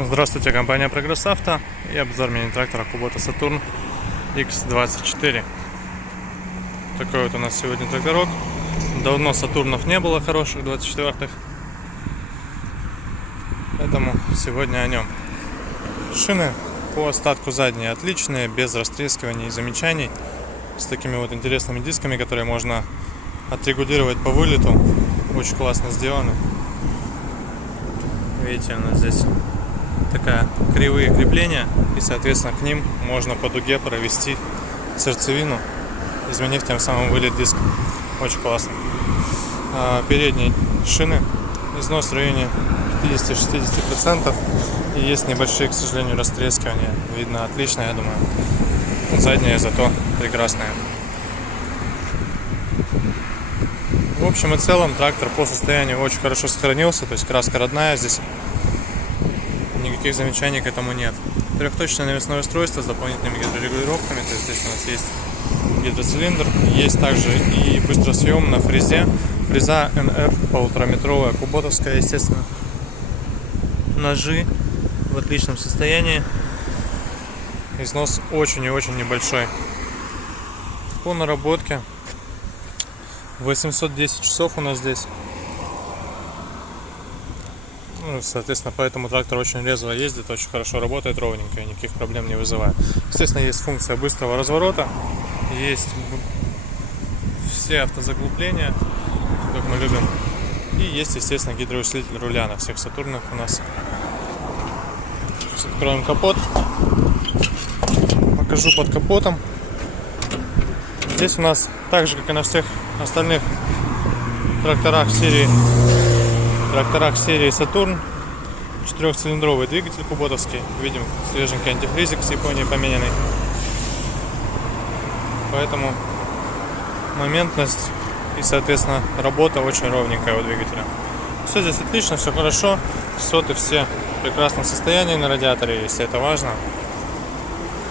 Здравствуйте, компания Прогресс Авто и обзор мини-трактора Kubota Saturn X24. Такой вот у нас сегодня тракторок. Давно Сатурнов не было хороших 24-х, поэтому сегодня о нем. Шины по остатку задние отличные, без растрескиваний и замечаний, с такими вот интересными дисками, которые можно отрегулировать по вылету. Очень классно сделаны. Видите, у нас здесь такая кривые крепления, и соответственно к ним можно по дуге провести сердцевину, изменив тем самым вылет диска. Очень классно. Передние шины износ в районе 50-60%, и есть небольшие, к сожалению, растрескивания. Видно отлично, я думаю. Задняя зато прекрасная. В общем и целом трактор по состоянию очень хорошо сохранился, то есть краска родная, здесь никаких замечаний к этому нет. Трехточное навесное устройство с дополнительными гидрорегулировками, то есть здесь у нас есть гидроцилиндр, есть также и быстросъем на фрезе, фреза НФ 1,5-метровая, куботовская, естественно. Ножи в отличном состоянии, износ очень и очень небольшой. По наработке 810 часов у нас здесь. Соответственно, поэтому трактор очень резво ездит, очень хорошо работает, ровненько, и никаких проблем не вызывает. Естественно, есть функция быстрого разворота, есть все автозаглубления, как мы любим, и есть, естественно, гидроусилитель руля на всех Сатурнах у нас. Сейчас откроем капот, покажу под капотом. Здесь у нас, так же как и на всех остальных тракторах серии Saturn, 4-цилиндровый двигатель куботовский. Видим свеженький антифризик с Японии поменянный. Поэтому моментность и, соответственно, работа очень ровненькая у двигателя. Все здесь отлично, все хорошо. Соты все в прекрасном состоянии на радиаторе, если это важно.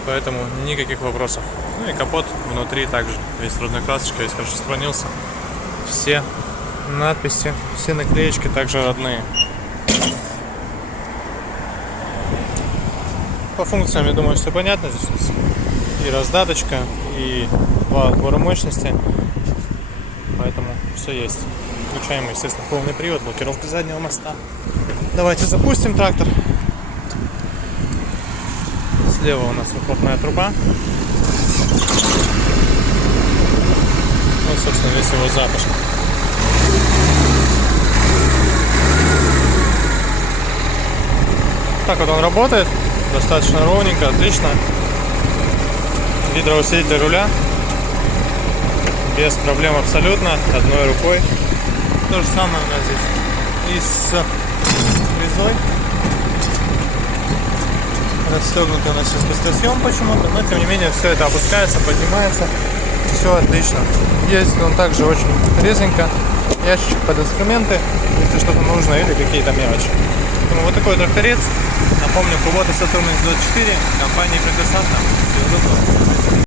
Поэтому никаких вопросов. Ну и капот внутри также весь родной красочкой, весь хорошо сохранился. Все надписи, все наклеечки также родные. По функциям, я думаю, все понятно. Здесь и раздаточка, и два отбора мощности. Поэтому все есть. Включаем, естественно, полный привод, блокировка заднего моста. Давайте запустим трактор. Слева у нас выхлопная труба. Вот, собственно, весь его запуск. Так вот он работает, достаточно ровненько, отлично. Гидроусилитель руля без проблем абсолютно, одной рукой. То же самое у нас здесь и с фрезой. Расстегнутый у нас сейчас быстросъем почему-то, но тем не менее все это опускается, поднимается, все отлично. Ездит он также очень резвенько. Ящичек под инструменты, если что-то нужно, или какие-то мелочи. Поэтому вот такой тракторец. Напомню, Kubota Saturn X24, компании Progress Auto. Всего доброго.